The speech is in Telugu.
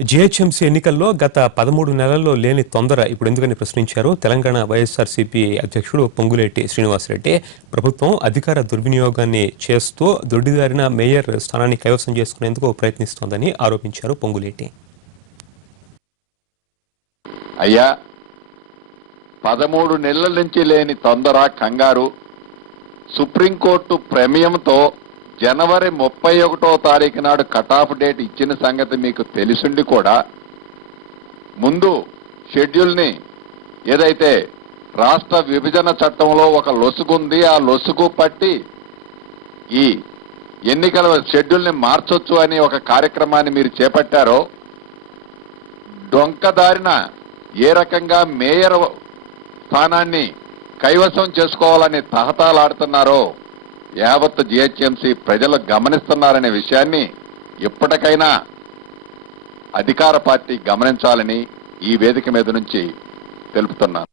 జీహెచ్ఎంసీ ఎన్నికల్లో గత 13 నెలల్లో లేని తొందర ఇప్పుడు ఎందుకని ప్రశ్నించారు తెలంగాణ వైఎస్ఆర్సీపీ అధ్యక్షుడు పొంగులేటి శ్రీనివాసరెడ్డి. ప్రభుత్వం అధికార దుర్వినియోగాన్ని చేస్తూ దొడ్డిదారిన మేయర్ స్థానాన్ని కైవసం చేసుకునేందుకు ప్రయత్నిస్తోందని ఆరోపించారు పొంగులేటి. అయ్యా 13 నెలల నుంచి లేని తొందర కంగారు సుప్రీంకోర్టు ప్రమేయంతో జనవరి 31వ తారీఖు నాడు కటాఫ్ డేట్ ఇచ్చిన సంగతి మీకు తెలిసిండి కూడా ముందు షెడ్యూల్ని ఏదైతే రాష్ట్ర విభజన చట్టంలో ఒక లొసుగుంది ఆ లొసుగు పట్టి ఈ ఎన్నికల షెడ్యూల్ని మార్చొచ్చు అని ఒక కార్యక్రమాన్ని మీరు చేపట్టారో డొంకదారిన ఏ రకంగా మేయర్ స్థానాన్ని కైవసం చేసుకోవాలని తహతాలాడుతున్నారో యావత్ జీహెచ్ఎంసీ ప్రజలు గమనిస్తున్నారనే విషయాన్ని ఇప్పటికైనా అధికార పార్టీ గమనించాలని ఈ వేదిక మీద నుంచి తెలుపుతున్నాను.